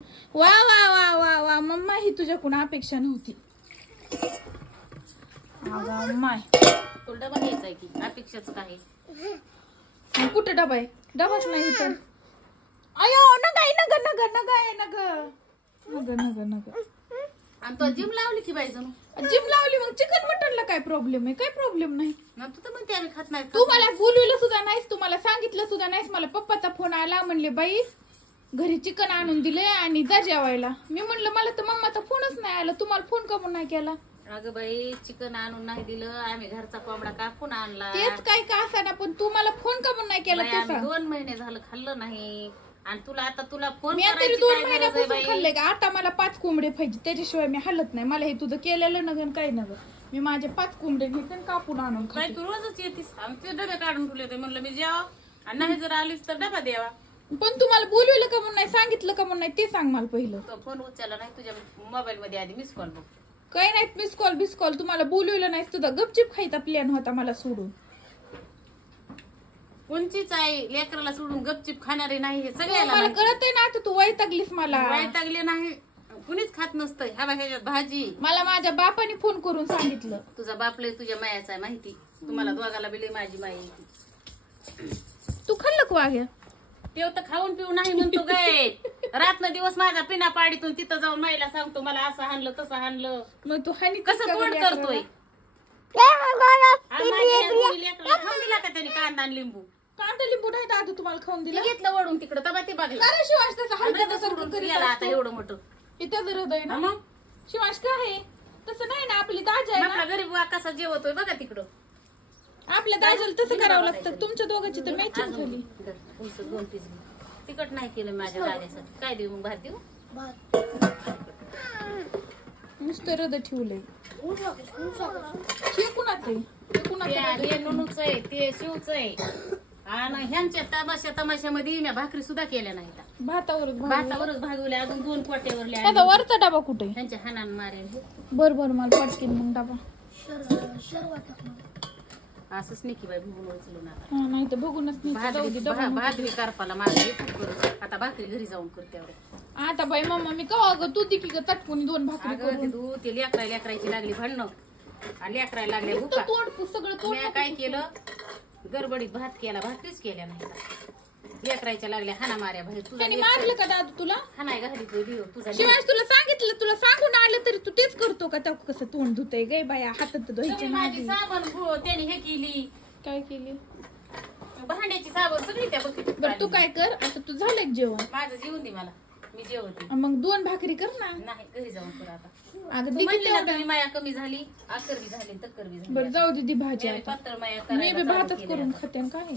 वा वा वा वा वा मम्मा ही तुझ्याकडून अपेक्षा नव्हती. माय तुला डबा घ्यायचा की अपेक्षाच काय कुठे डबा आहे? डबाच नाही तर अयो नग नग नग नग नग नग नग नग आणि तो जिम लावली की बाई जणू जिम लावली मग चिकन मटनला काय प्रॉब्लेम आहे? काय प्रॉब्लेम नाही. तू तर म्हणते आम्ही खात नाही. तू मला बोलवलं सुद्धा नाहीस, तुम्हाला सांगितलं सुद्धा नाहीस. मला पप्पाचा फोन आला, म्हणले बाई घरी चिकन आणून दिले आणि जा जेवायला. मी म्हणलं मला तर मम्माचा फोनच नाही आला, तुम्हाला फोन का म्हणून नाही केला? अगं बाई चिकन आणून नाही दिलं, आम्ही घरचा कोंबडा कापून आणला. तेच काय का असाना, पण तू मला फोन का म्हणून नाही केला ते सांग. 2 महिने झालं खाल्लं नाही आणि तुला फोन मी तरी 2 महिन्यापासून खाल्ले का? आता मला 5 कोंबडे पाहिजे, त्याच्याशिवाय मी हलत नाही. मला हे तुझं केलेलं नगन काय नग, मी माझे 5 कोंबडे घेते कापून आणून काय तू रोजच येतीस. आमचे डबे काढून ठेवले होते, म्हणलं मी जेवा आणि नाही जर आलीस तर डबा द्यावा. पण तुम्हाला बोलवलं का म्हणून नाही, सांगितलं का म्हणून नाही ते सांग मला पहिलं. तो फोन उचलला नाही, तुझ्या मोबाईल मध्ये आधी मिस कॉल बघ. काही नाहीत मिस कॉल बिस्कॉल, तुम्हाला बोलवलं नाही. तुझा गपचिप खायचा प्लॅन होता मला सोडून. कोणचीच आहे लेकराला सोडून गपचिप खाणारे नाही, हे सगळ्याला मला कळत आहे ना. आता तू वैतागलीस मला. वैतागले नाही, कुणीच खात नसतं. ह्याच्यात भाजी मला माझ्या बापाने फोन करून सांगितलं. तुझा बापले तुझ्या मायाचा आहे माहिती, तुम्हाला दोघाला बिले माझी माय. तू खाल्लं का वाघ्या? तेव तर खाऊन पिऊ नाही म्हणतो काय. रात्र दिवस माझा पिना पाडीतून तिथं जाऊन मायला सांगतो मला असं हाणलं तसं हाणलं. मग तू हानी कसं तोड करतोय. खाऊन दिला का त्याने कांदा आणि लिंबू? कांदा लिंबू नाही दादू तुम्हाला खाऊन दिला? घेतलं वडून तिकडं तबा ते बघला. अरे शिवाश त्याचा हलकं करीत आता एवढं मोठं इथं हृदय ना. मग शिवाश काय आहे तसं नाही ना, आपली दाज आहे आपला गरीब वा कसा जेवतोय बघा तिकडं. आपल्या दाजाला तसं करावं लागतं. तुमच्या दोघांची तर मॅचिंग झाली. 2 पीस तिकट नाही केलं माझ्या दाद्यासाठी. काय देऊ मग? भात देऊ? नुसतं हृदय ठेवलंय. हे कुणाचं आहे? हे नुनूच आहे, ते शिवच आहे. आणि ह्यांच्या तमाशामध्ये मी भाकरी सुद्धा केल्या नाही. भातावरच भागवल्या, अजून 2 कोट्यावरले. आता वरचा डबा कुठे? ह्यांच्या हानान मारेल. बर मला पटकेन मग डबा. असंच नाही की बाई बघून उचलून आता. नाही तर बघूनच भाकरी करपाला माझं. आता भाकरी घरी जाऊन करते. आता बाई मम्मा मी कवा ग तू ती की चटकून 2 भाकरी करून. तू ते लेकरायची लागली भांडणं आणि लेकरायला लागल्या भुका. सगळं तोड. मी काय केलं, गडबडीत भात केला, भाकरीच केल्या नाही. लेकरायच्या लागल्या हाना माऱ्या बाहेर. तुझ्याने मारलं का दादू तुला? हानाय घाली तुझा. शिवाय तुला सांगितलं, तुला सांगून आलं तरी तू तेच करतो का? त्या कसं तोंड धुतय गे बाया, हातात धुवायचे माझी साबण त्याने हे केली. काय केली? भांड्याची साबण सगळी त्या बघ. बरं तू काय कर, आता तू झालं जेवण. माझं जेवण दे मला, मी जेवते. मग 2 भाकरी कर ना. नाही घरी जाऊन कर आता. अगदी माया कमी झाली, आकरवी झाली, तक्करवी झाली. बरं जाऊ दे भाजी. पातळ माया मी बी भातच करून खाते काय.